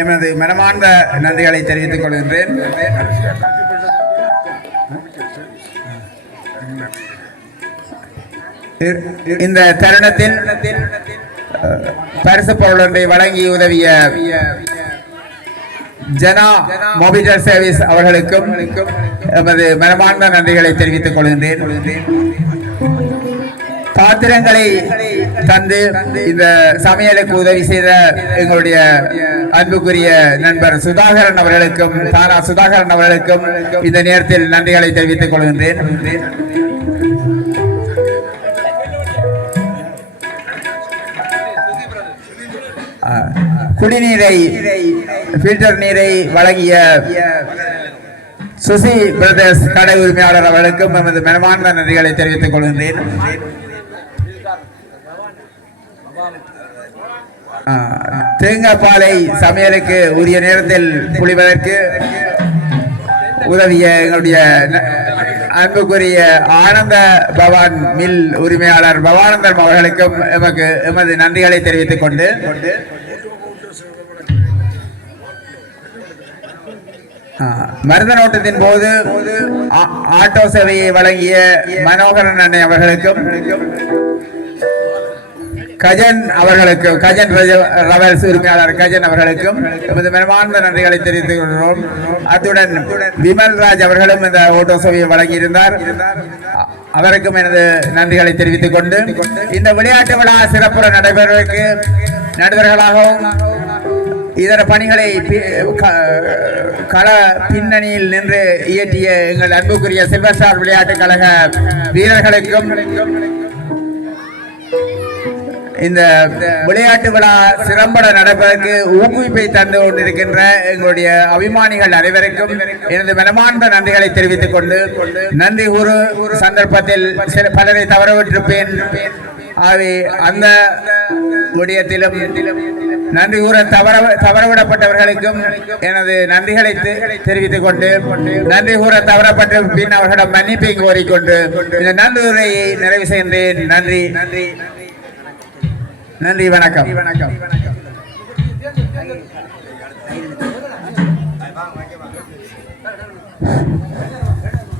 எமது மனமார்ந்த நன்றிகளை தெரிவித்துக் கொள்கின்றேன். இந்த தருணத்தில் பரிசு பொருளை வழங்கி உதவிய ஜனா மொபிட்டல் சர்வீஸ் அவர்களுக்கும் எமது மனமார்ந்த நன்றிகளை தெரிவித்துக் கொள்கின்றேன். பாத்திரங்களை தந்து இந்த சமையலுக்கு உதவி செய்த எங்களுடைய அன்புக்குரிய நண்பர் சுதாகரன் அவர்களுக்கும் தாரா சுதாகரன் அவர்களுக்கும் இந்த நேரத்தில் நன்றிகளை தெரிவித்துக் கொள்கின்றேன். குடிநீரை ஃபில்டர் நீரை வழங்கிய சுசி பிரதர்ஸ் கடை உரிமையாளர் அவர்களுக்கும் எமது மனமார்ந்த நன்றிகளை தெரிவித்துக் கொள்கின்றேன். தேங்காய் பாலை சமையலுக்கு உரிய நேரத்தில் புளிவதற்கு உதவிய எங்களுடைய அன்புக்குரிய ஆனந்த பவான் மில் உரிமையாளர் பவானந்தன் அவர்களுக்கும் எமது நன்றிகளை தெரிவித்துக் கொண்டு மருந்த நோட்டத்தின் போது ஆட்டோ சேவையை வழங்கிய மனோகரன் அண்ணை அவர்களுக்கும் கஜன் அவர்களுக்கும் கஜன் ரவல்ஸ் உரிமையாளர் கஜன் அவர்களுக்கும் எமது மனமார்ந்த நன்றிகளை தெரிவித்துக் கொள்கிறோம். அத்துடன் விமல்ராஜ் அவர்களும் இந்த ஓட்டோ சேவையை வழங்கியிருந்தார். அவருக்கும் எனது நன்றிகளை தெரிவித்துக் கொண்டு இந்த விளையாட்டு விழா சிறப்புற நடைபெறுவதற்கு நடுவர்களாகவும் இதர பணிகளை கள பின்னணியில் நின்று இயற்றிய எங்கள் அன்புக்குரிய சில்வர் ஸ்டார் விளையாட்டுக் கழக வீரர்களுக்கும் இந்த விளையாட்டு விழா சிறம்பட நடப்பதற்கு ஊக்குவிப்பை தந்து கொண்டிருக்கின்ற எங்களுடைய அபிமானிகள் அனைவருக்கும் எனது மனமார்ந்த நன்றிகளை தெரிவித்துக் கொண்டு நன்றி கூறு சந்தர்ப்பத்தில் பலரை தவறவிட்டிருப்பேன். ஆகவே அந்த விடயத்திலும் நன்றி கூற தவறவிடப்பட்டவர்களுக்கும் எனது நன்றிகளை தெரிவித்துக் கொண்டு நன்றி கூற தவறப்பட்ட பின் அவர்களிடம் மன்னிப்பை கோரிக்கொண்டு இந்த நன்றி உரையை நிறைவு செய்கின்றேன். நன்றி நன்றி நன்றி. வணக்கம்.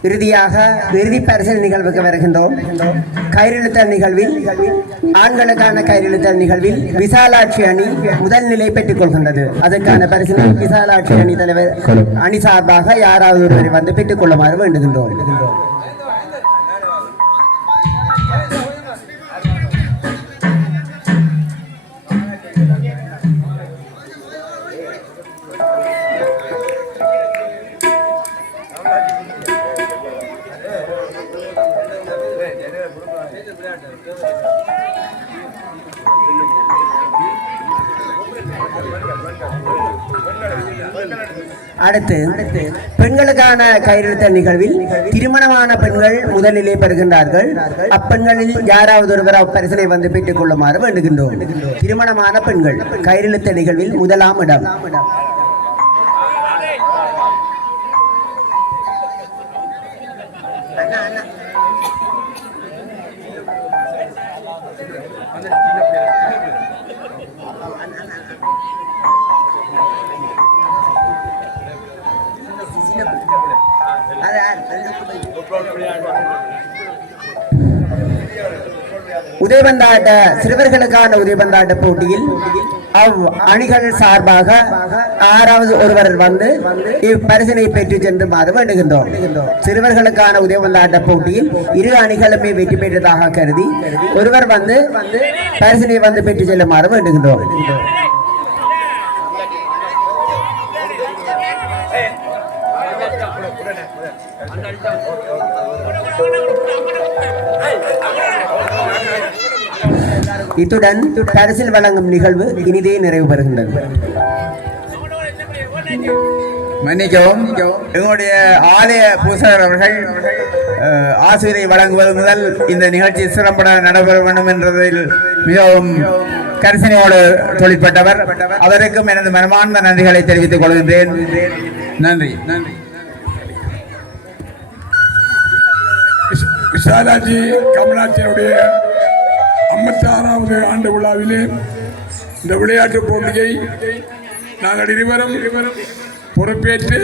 இறுதியாக இறுதி பரிசல் நிகழ்வுக்கு வருகின்றோம். கயிறெழுத்தல் நிகழ்வில் ஆண்களுக்கான கயிறெழுத்தல் நிகழ்வில் விசாலாட்சி அணி முதல் நிலை பெற்றுக் கொள்கின்றது. அதற்கான பரிசினை விசாலாட்சி அணி தலைவர் அணி சார்பாக யாராவது ஒருவரை வந்து பெற்றுக் கொள்ளுமாறு வேண்டுகின்றோம். அடுத்து பெண்களுக்கான கயிறெழுத்தல் நிகழ்வில் திருமணமான பெண்கள் முதலிலே பெறுகின்றார்கள். அப்பெண்களில் யாராவது ஒருவர் அப்பரிசனை வந்து பெற்றுக் கொள்ளுமாறு வேண்டுகின்றோம். திருமணமான பெண்கள் கயிறெழுத்தல் நிகழ்வில் முதலாம் இடம். உதைபந்தாட்ட சிறுவர்களுக்கான உதைபந்தாட்ட போட்டியில் அணிகள் சார்பாக ஆறாவது ஒருவர் வந்து இப்பரிசினை பெற்று சென்றுமாறு வேண்டுகின்றோம். சிறுவர்களுக்கான உதைபந்தாட்ட போட்டியில் இரு அணிகளுமே வெற்றி பெற்றதாக கருதி ஒருவர் வந்து பரிசினை வந்து பெற்று செல்லுமாறு வேண்டுகின்றோம். இத்துடன் பரிசில் வழங்கும் நிகழ்வு இனிதே நிறைவு பெறுகின்றது. மன்னிக்கவும், எங்களுடைய ஆலய பூசகர் அவர்கள் ஆசிரியை வழங்குவது முதல் இந்த நிகழ்ச்சி சிறப்பட நடைபெற வேண்டும் என்றதில் மிகவும் கரிசனையோடு தொழிற்பட்டவர். அவருக்கும் எனது மனமார்ந்த நன்றிகளை தெரிவித்துக் கொள்கின்றேன். நன்றி நன்றி. விசாலாஜி கமலாட்சியினுடைய 56வது ஆண்டு விழாவிலே இந்த விளையாட்டுப் போட்டியை நாங்கள் இருவரும் பொறுப்பேற்று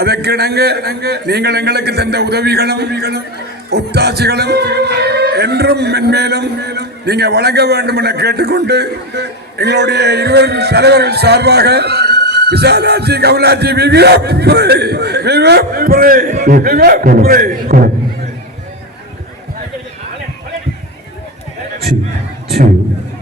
அதற்கிணங்க நீங்கள் எங்களுக்கு தந்த உதவிகளும் ஒத்தாட்சிகளும் என்றும் மென்மேலும் நீங்கள் வழங்க வேண்டும் என கேட்டுக்கொண்டு எங்களுடைய இருவர் தலைவர்கள் சார்பாக விசாலாட்சி கமலாட்சி விவேப்ரே விவேப்ரே விவேப்ரே Two.